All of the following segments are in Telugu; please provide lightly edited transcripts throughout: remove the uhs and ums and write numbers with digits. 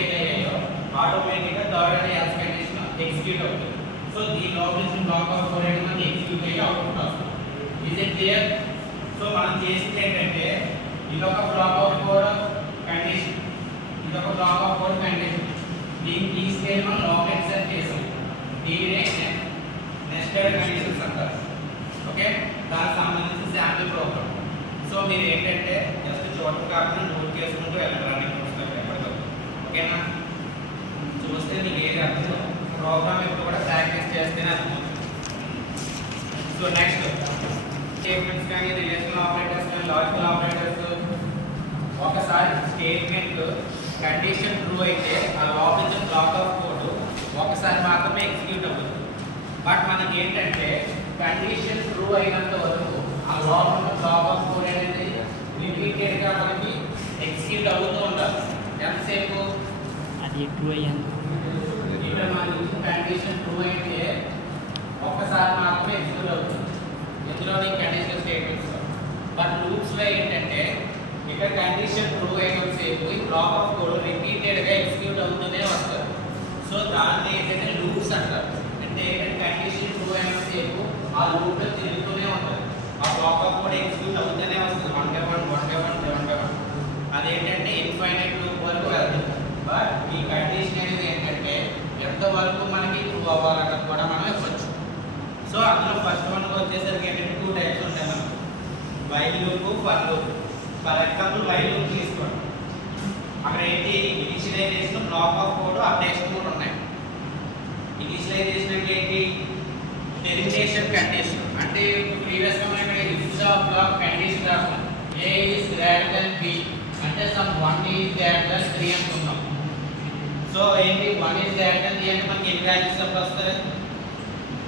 ఎన్ని అయ్యాయో ఆటోమేటిక్గా థర్డ్ అనే ఎల్స్ కండిషన్ ఎగ్జిక్యూట్ అవుతుంది. సో దీని లోపల నుంచి బ్లాక్ ఆఫ్ కోడ్ అనేది మనకి ఎగ్జిక్యూట్ అయ్యి అవుట్పుట్ వస్తుంది. Is it clear? సో మనం చేసింది ఏంటంటే ఇదొక బ్లాక్ ఆఫ్ కోడ్ కండిషన్, ఇదొక బ్లాక్ ఆఫ్ కోడ్ కండిషన్. దీన్ని తీసుకెళ్ళి మనం లాగ్ ఎక్సెప్ట్ చేసాం. దీనినే నెస్టెడ్ కండిషన్స్ అంటారు. ఓకే, దానికి సంబంధించి శాంపిల్ ప్రోగ్రామ్. సో మీరు ఏంటంటే జస్ట్ చోటు కాకుండా నోట్ చేసుకుంటూ వెళ్ళడానికి వస్తారు ఎప్పటికప్పుడు. ఓకేనా? చూస్తే మీకు ఏది అర్థం ప్రోగ్రామ్ ఇప్పుడు కూడా ప్రాక్టీస్ చేస్తేనే అర్థమవుతుంది. సో నెక్స్ట్ స్టేట్మెంట్స్ కానీ రిలేషనల్ ఆపరేటర్స్ కానీ లాజికల్ ఆపరేటర్స్ ఒకసారి స్టేట్మెంట్ కండిషన్ ట్రూ అయితే ఆ లోపల బ్లాక్ ఆఫ్ కోడ్ ఒకసారి మాత్రమే ఎగ్జిక్యూట్ అవ్వదు. బట్ మనకి ఏంటంటే కండిషన్ ట్రూ అయినంత వరకు ఆ లోపల బ్లాక్ ఆఫ్ కోడ్ అనేది రిపీటెడ్గా మనకి ఎగ్జిక్యూట్ అవుతూ ఉండాలి. ఎంతసేపు అది ట్రూ అయ్యాను ఇక్కడ మనకి కండిషన్ ట్రూ అయితే ఒక్కసారి మాత్రమే ఎగ్జిక్యూట్ అవుతుంది ఇందులోని కండిషన్ స్టేట్మెంట్స్. బట్ లూప్స్లో ఏంటంటే ఇక్కడ కండిషన్ ట్రూ అయినంతసేపు ఈ బ్లాక్ ఆఫ్ కోడ్ రిపీటెడ్గా ఎగ్జిక్యూట్ అవుతూనే వస్తుంది. సో దాన్ని ఏంటంటే లూప్స్ అంటారు. అంటే కండిషన్ ట్రూ అయినంతసేపు ఆ లూప్లో తిరుగుతూనే ఉంటుంది. ఆ బ్లాక్ ఆఫ్ కోడ్ ఎగ్జిక్యూట్ అవుతూనే వస్తుంది 1 by 1 1 by 1 1 by 1. అదేంటంటే ఇన్ఫైనైట్ లూప్ వరకు వెళ్తుంది. బట్ ఈ కండిషన్ అనేది ఏంటంటే ఎంతవరకు మనకి ట్రూ అవ్వాలన్నది కూడా మనం ఇవ్వచ్చు. సో అందులో ఫస్ట్ వన్ వచ్చేసరికి ఏంటంటే 2 టైప్స్ ఉంటాయి మనకు, while loop, for loop. For example while loop తీసుకోండి. అక్కడ ఏంటి initialization, block of code, updation కూడా ఉన్నాయి. ఇనిషియలైజేషన్ అంటే ఏంటి? Termination condition. అంటే ప్రీవియస్గా మనం ఇఫ్ ద బ్లాక్ కండిషన్ రాస్తాం a is greater than b అంటే సమ్ 1 is greater than 3 అనుకుందాం. సో ఏంటి 1 is greater than 3 అంటే మనకి ఎన్ని వాల్యూస్ వస్తాయి?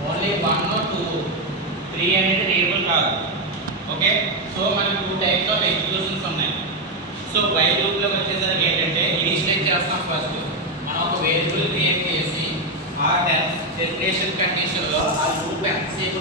ఓన్లీ 1 or 2, 3 అనేది రియబుల్ కాదు. ఓకే, సో మనకి 2 టైప్స్ ఆఫ్ ఎగ్జిక్యూషన్స్ ఉన్నాయి. సో వైల్ లూప్ లో వచ్చేసరికి ఏంటంటే ఇనిషియలైజ్ చేస్తాం. ఫస్ట్ మనం ఒక వేరియబుల్ క్రియేట్ చేసి ఆ టెర్మినేషన్ కండిషన్ లో ఆ లూప్ ఎంతసేపు